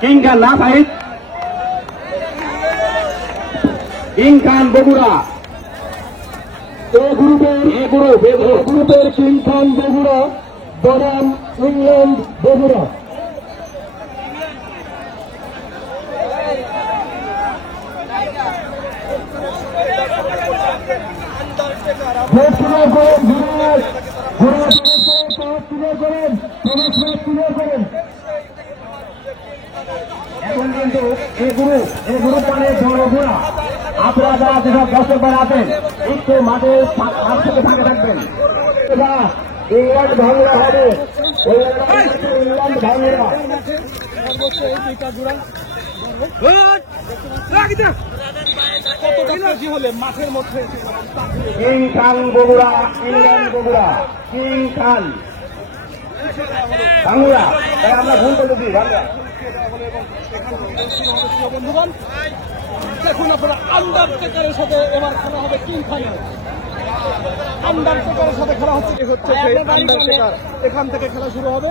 King খান না সাহিদ, king খান বগুড়া, গ্রুপের king খান বগুড়া বনাম ইংল্যান্ড বগুড়া। এখন কিন্তু এই গ্রুপ মানে বড় ঘোড়া। আপনারা যারা যেসব দর্শকরা আছেন একটু মাঠে হাত থেকে ফাঁকে থাকবেন। ইংল্যান্ড ভাঙরা হবে, ইংল্যান্ড ভাঙরা মাঠের মধ্যে কিং খান বগুড়া, ইংল্যান্ড বগুড়া, কিং খান ভাঙুরা। তাই আমরা ভুল করেছি ভাঙরা। বন্ধুগণ দেখুন আপনারা আন্ডারটেকারের সাথে এবার খেলা হবে কিং খানের। আন্ডারটেকারের সাথে খেলা হচ্ছে সেই আন্ডারটেকার। এখান থেকে খেলা শুরু হবে।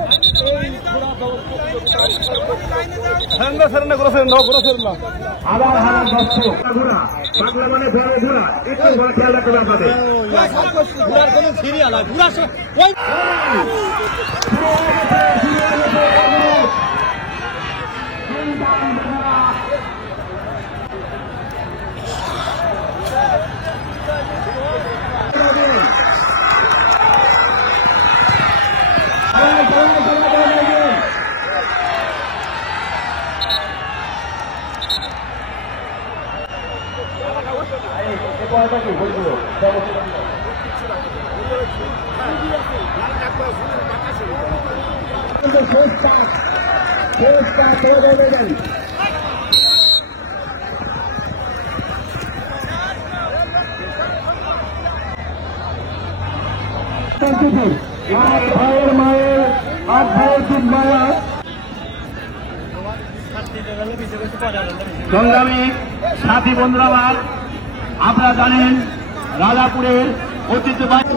আবার হারা দর্শক ঘোড়া, বাংলা মানে বড় ঘোড়া, একটু বড় খেয়াল রাখবেন আপনাদের। ঘোড়ার কোনো সিরিয়াল হয় ঘোড়ার ভাইয়ের মায়ের আট ভাইয়ের দুধ মায়া। সংগ্রামী সাথী বন্ধুরা, আপনারা জানেন রাজাপুরের ঐতিহ্যবাহী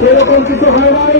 সেরকম কিছু হয় নাই।